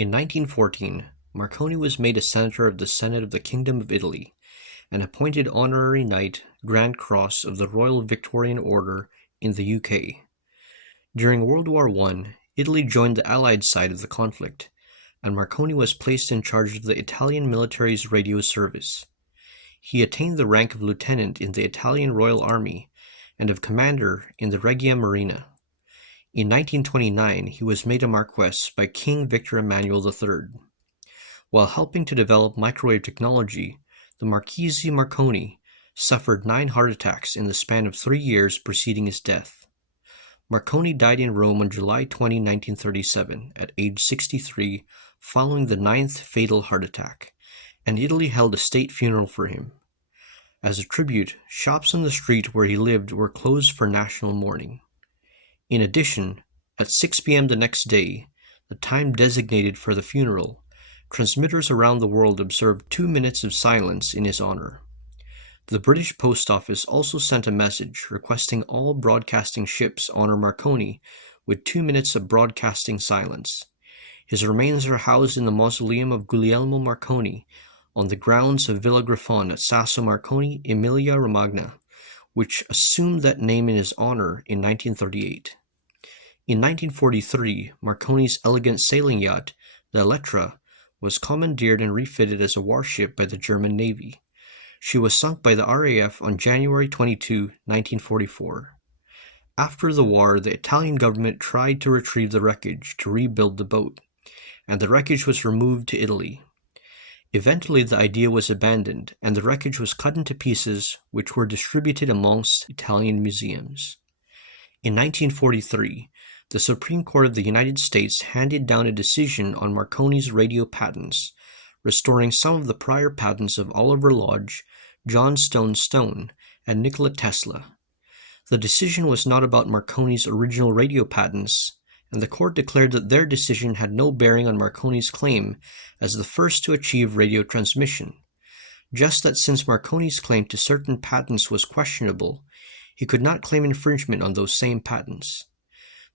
In 1914, Marconi was made a senator of the Senate of the Kingdom of Italy and appointed Honorary Knight Grand Cross of the Royal Victorian Order in the UK. During World War I, Italy joined the Allied side of the conflict, and Marconi was placed in charge of the Italian military's radio service. He attained the rank of lieutenant in the Italian Royal Army and of commander in the Regia Marina. In 1929, he was made a Marquess by King Victor Emmanuel III. While helping to develop microwave technology, the Marchese Marconi suffered 9 heart attacks in the span of 3 years preceding his death. Marconi died in Rome on July 20, 1937, at age 63, following the 9th fatal heart attack, and Italy held a state funeral for him. As a tribute, shops on the street where he lived were closed for national mourning. In addition, at 6 p.m. the next day, the time designated for the funeral, transmitters around the world observed 2 minutes of silence in his honor. The British Post Office also sent a message requesting all broadcasting ships honor Marconi with 2 minutes of broadcasting silence. His remains are housed in the mausoleum of Guglielmo Marconi on the grounds of Villa Griffon at Sasso Marconi, Emilia-Romagna, which assumed that name in his honor in 1938. In 1943, Marconi's elegant sailing yacht, the Elettra, was commandeered and refitted as a warship by the German Navy. She was sunk by the RAF on January 22, 1944. After the war, the Italian government tried to retrieve the wreckage to rebuild the boat, and the wreckage was removed to Italy. Eventually, the idea was abandoned, and the wreckage was cut into pieces which were distributed amongst Italian museums. In 1943, the Supreme Court of the United States handed down a decision on Marconi's radio patents, restoring some of the prior patents of Oliver Lodge, John Stone, and Nikola Tesla. The decision was not about Marconi's original radio patents, and the court declared that their decision had no bearing on Marconi's claim as the first to achieve radio transmission, just that since Marconi's claim to certain patents was questionable, he could not claim infringement on those same patents.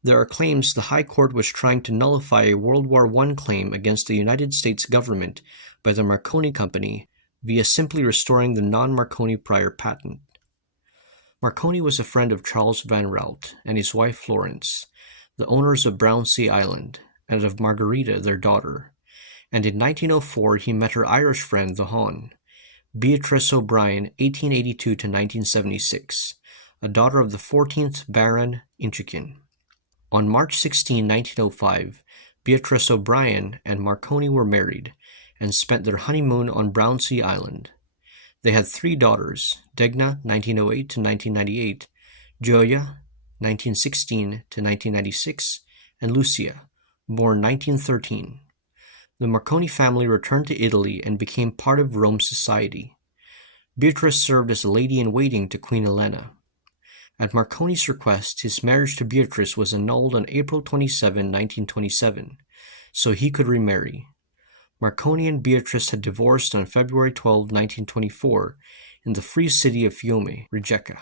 There are claims the High Court was trying to nullify a World War I claim against the United States government by the Marconi Company via simply restoring the non-Marconi prior patent. Marconi was a friend of Charles Van Raalte and his wife Florence, the owners of Brownsea Island, and of Margarita, their daughter, and in 1904 he met her Irish friend, the Hon, Beatrice O'Brien, 1882 to 1976, a daughter of the 14th Baron Inchiquin. On March 16, 1905, Beatrice O'Brien and Marconi were married and spent their honeymoon on Brownsea Island. They had 3 daughters, Degna, 1908 to 1998, Gioia, 1916 to 1996, and Lucia, born 1913. The Marconi family returned to Italy and became part of Rome society. Beatrice served as a lady-in-waiting to Queen Elena. At Marconi's request, his marriage to Beatrice was annulled on April 27, 1927, so he could remarry. Marconi and Beatrice had divorced on February 12, 1924, in the free city of Fiume, Rijeka.